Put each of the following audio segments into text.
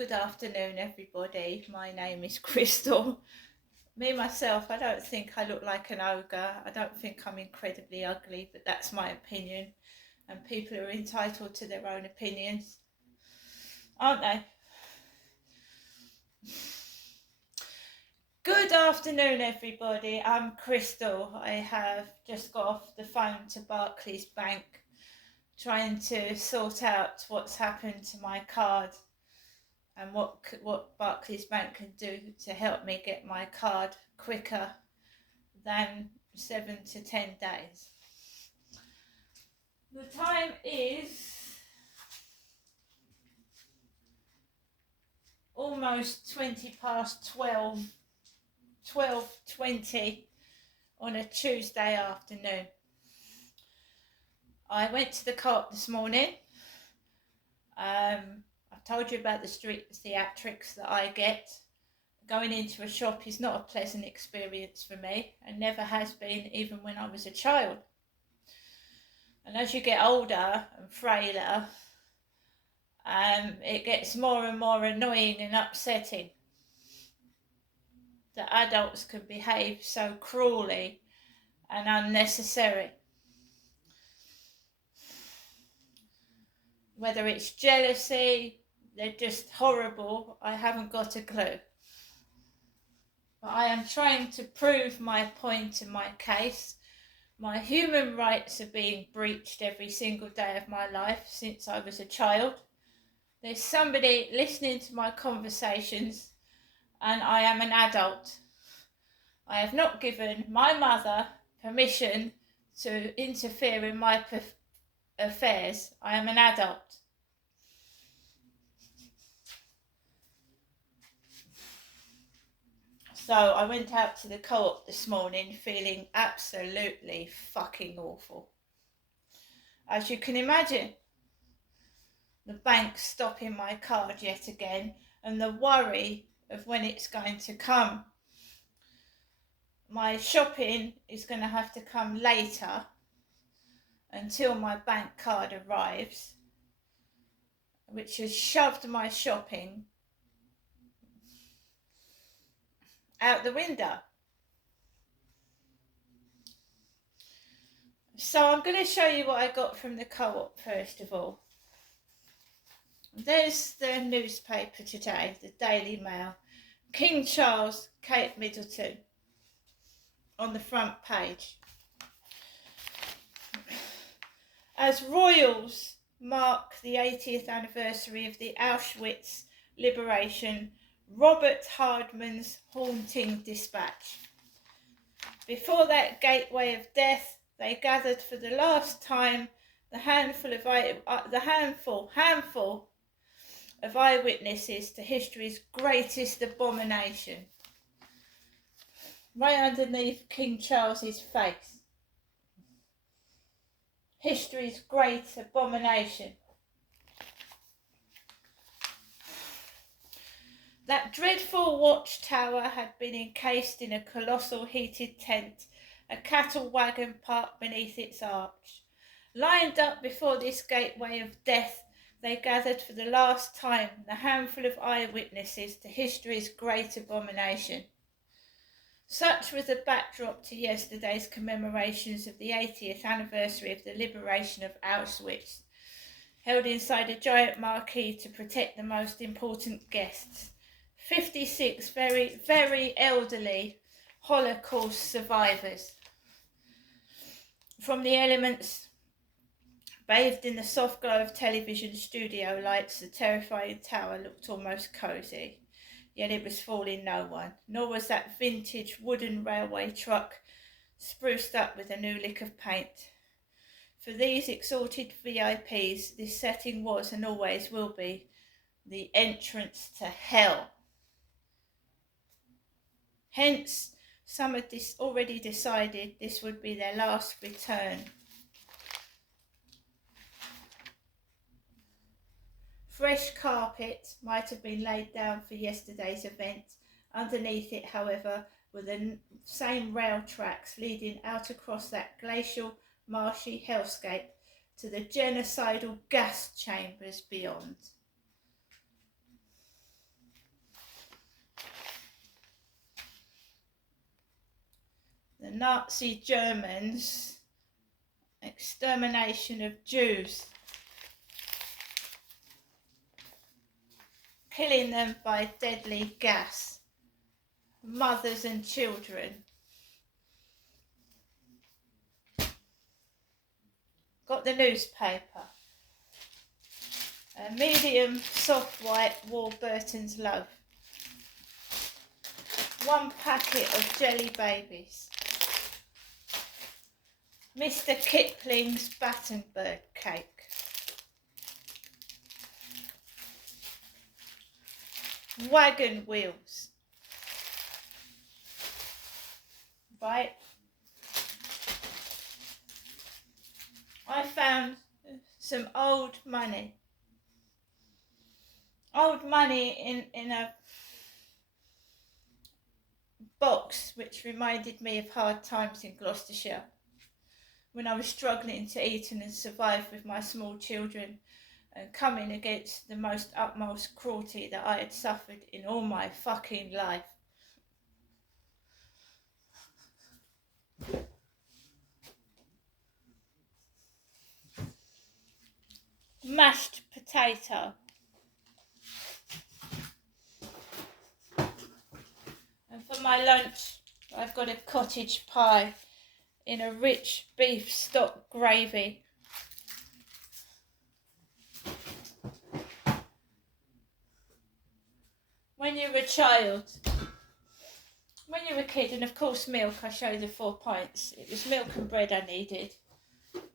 Good afternoon, everybody. My name is Crystal. Me, myself, I don't think I look like an ogre. I don't think I'm incredibly ugly, but that's my opinion. And people are entitled to their own opinions, aren't they? Good afternoon, everybody. I'm Crystal. I have just got off the phone to Barclays Bank trying to sort out what's happened to my card and what Barclays Bank can do to help me get my card quicker than 7 to 10 days. The time is almost 20 past 12, 12:20 on a Tuesday afternoon. I went to the co-op this morning. I've told you about the street theatrics that I get. Going into a shop is not a pleasant experience for me, and never has been, even when I was a child. And as you get older and frailer, it gets more and more annoying and upsetting that adults can behave so cruelly and unnecessary. Whether it's jealousy, they're just horrible, I haven't got a clue. But I am trying to prove my point in my case. My human rights are being breached every single day of my life since I was a child. There's somebody listening to my conversations, and I am an adult. I have not given my mother permission to interfere in my affairs. I am an adult. So I went out to the co-op this morning feeling absolutely fucking awful. As you can imagine, the bank stopping my card yet again, and the worry of when it's going to come. My shopping is going to have to come later until my bank card arrives, which has shoved my shopping out the window. So I'm going to show you what I got from the co-op first of all. There's the newspaper today, the Daily Mail. King Charles, Kate Middleton on the front page. As royals mark the 80th anniversary of the Auschwitz liberation, Robert Hardman's haunting dispatch. Before that gateway of death, they gathered for the last time the handful of eyewitnesses to history's greatest abomination. Right underneath King Charles's face. History's great abomination. That dreadful watchtower had been encased in a colossal heated tent, a cattle wagon parked beneath its arch. Lined up before this gateway of death, they gathered for the last time the handful of eyewitnesses to history's great abomination. Such was the backdrop to yesterday's commemorations of the 80th anniversary of the liberation of Auschwitz, held inside a giant marquee to protect the most important guests. 56 very, very elderly Holocaust survivors. From the elements bathed in the soft glow of television studio lights, the terrifying tower looked almost cosy. Yet it was fooling no one, nor was that vintage wooden railway truck spruced up with a new lick of paint. For these exalted VIPs, this setting was and always will be the entrance to hell. Hence, some had already decided this would be their last return. Fresh carpet might have been laid down for yesterday's event. Underneath it, however, were the same rail tracks leading out across that glacial, marshy hellscape to the genocidal gas chambers beyond. the Nazi Germans' extermination of Jews, killing them by deadly gas, mothers and children. Got the newspaper. A medium soft white Warburton's loaf. 1 packet of Jelly Babies. Mr. Kipling's Battenberg cake. Wagon wheels. Right. I found some old money. Old money in a box which reminded me of hard times in Gloucestershire when I was struggling to eat and survive with my small children and coming against the most utmost cruelty that I had suffered in all my fucking life. Mashed potato. And for my lunch, I've got a cottage pie in a rich beef stock gravy. When you're a child, when you're a kid, and of course milk, I showed the 4 pints. It was milk and bread I needed.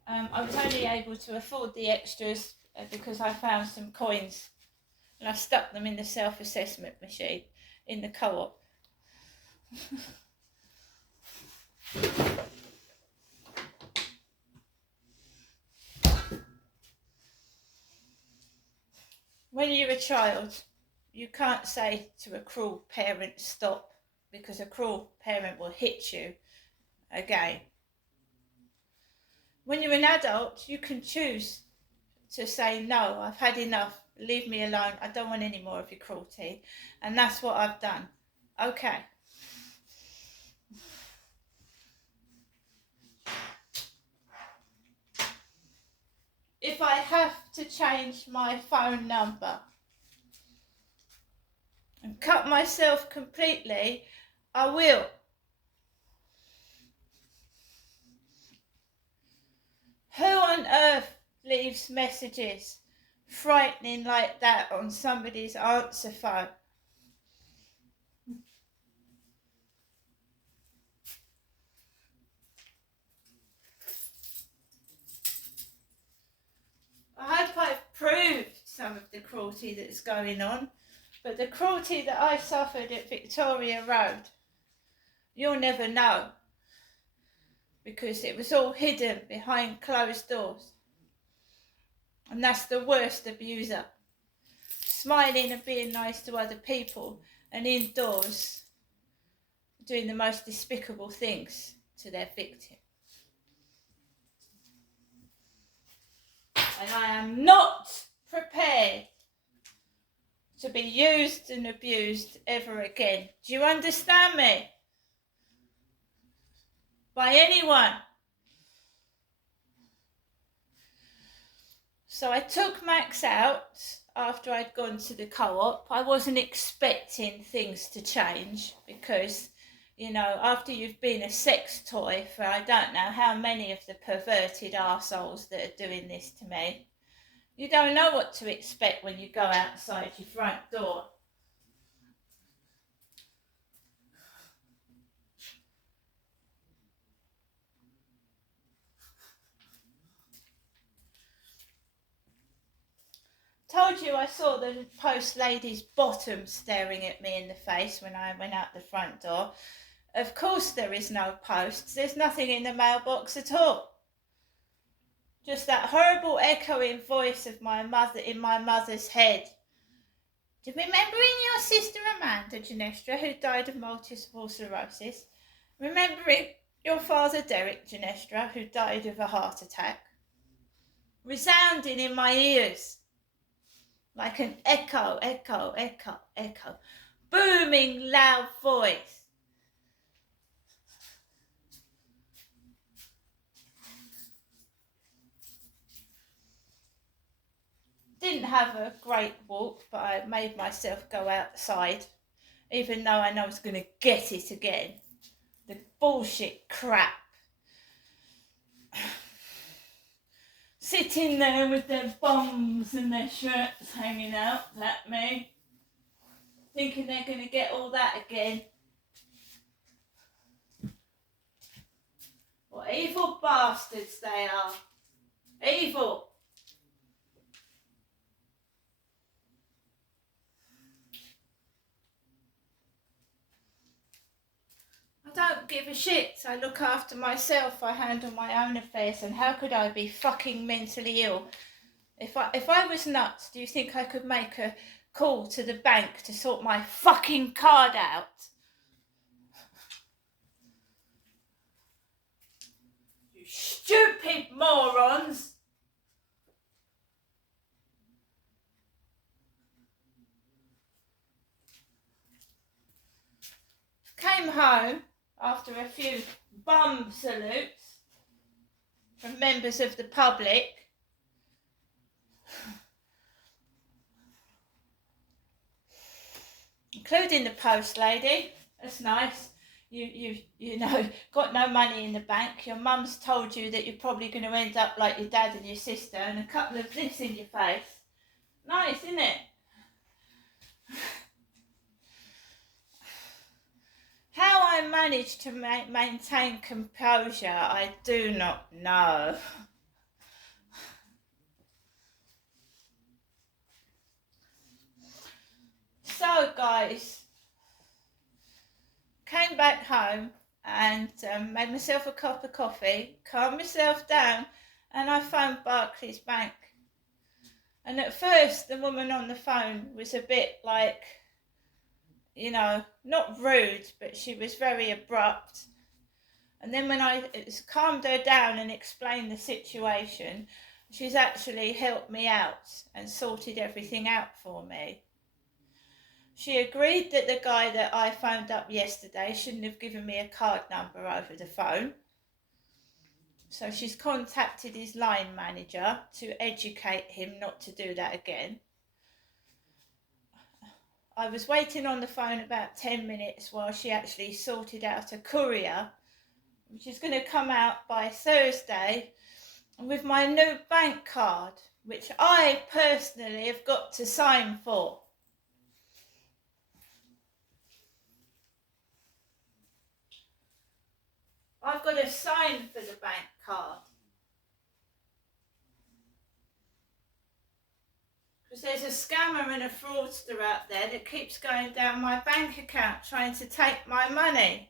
I was only able to afford the extras because I found some coins and I stuck them in the self-assessment machine in the co-op. When you're a child, you can't say to a cruel parent, stop, because a cruel parent will hit you again. When you're an adult, you can choose to say, no, I've had enough, leave me alone, I don't want any more of your cruelty. And that's what I've done. Okay. If I have to change my phone number and cut myself completely, I will. Who on earth leaves messages frightening like that on somebody's answer phone? I hope I've proved some of the cruelty that's going on, but the cruelty that I suffered at Victoria Road, you'll never know, because it was all hidden behind closed doors. And that's the worst abuser. Smiling and being nice to other people, and indoors doing the most despicable things to their victim. And I am not prepared to be used and abused ever again. Do you understand me? By anyone. So I took Max out after I'd gone to the co-op. I wasn't expecting things to change because, you know, after you've been a sex toy for I don't know how many of the perverted arseholes that are doing this to me, you don't know what to expect when you go outside your front door. Told you I saw the post lady's bottom staring at me in the face when I went out the front door. Of course there is no posts. There's nothing in the mailbox at all. Just that horrible echoing voice of my mother in my mother's head. Do you remember your sister Amanda Genestra, who died of multiple sclerosis? Remembering your father Derek Genestra, who died of a heart attack? Resounding in my ears like an echo, echo, echo, echo. Booming loud voice. didn't have a great walk, but I made myself go outside, even though I know I was going to get it again. The bullshit crap. Sitting there with their bums and their shirts hanging out at me, thinking they're going to get all that again. What evil bastards they are. Evil. I don't give a shit. I look after myself. I handle my own affairs. And how could I be fucking mentally ill? If I was nuts, do you think I could make a call to the bank to sort my fucking card out? You stupid morons! Came home after a few bum salutes from members of the public. Including the post lady. That's nice. You know, got no money in the bank. Your mum's told you that you're probably going to end up like your dad and your sister, and a couple of this in your face. Nice, isn't it? How I managed to maintain composure, I do not know. So, guys, came back home and made myself a cup of coffee, calmed myself down, and I phoned Barclays Bank. And at first, the woman on the phone was a bit like, you know, not rude, but she was very abrupt. And then when I calmed her down and explained the situation, she's actually helped me out and sorted everything out for me. She agreed that the guy that I phoned up yesterday shouldn't have given me a card number over the phone. So she's contacted his line manager to educate him not to do that again. I was waiting on the phone about 10 minutes while she actually sorted out a courier, which is going to come out by Thursday, with my new bank card, which I personally have got to sign for. I've got to sign for the bank card. Because there's a scammer and a fraudster out there that keeps going down my bank account trying to take my money.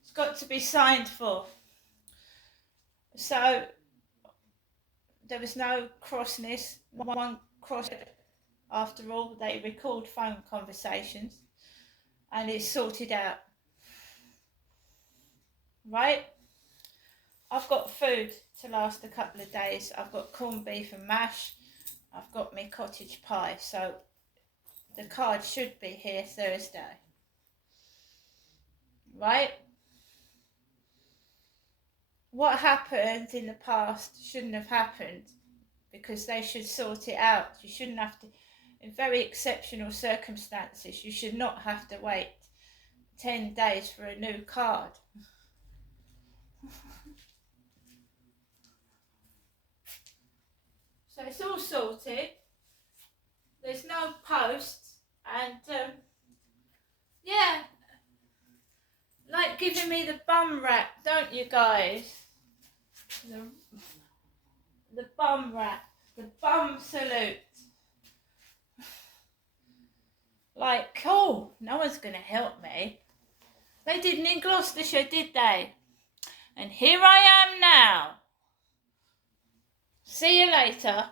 It's got to be signed for. So there was no crossness. One cross. After all, they record phone conversations and it's sorted out. Right? I've got food to last a couple of days. I've got corned beef and mash. I've got my cottage pie. So the card should be here Thursday. Right? What happened in the past shouldn't have happened, because they should sort it out. You shouldn't have to, in very exceptional circumstances, you should not have to wait 10 days for a new card. So it's all sorted. There's no posts, and yeah, like giving me the bum rap, don't you guys? The bum rap, the bum salute. Like, oh, no one's going to help me. They didn't in Gloucestershire, did they? And here I am now. See you later.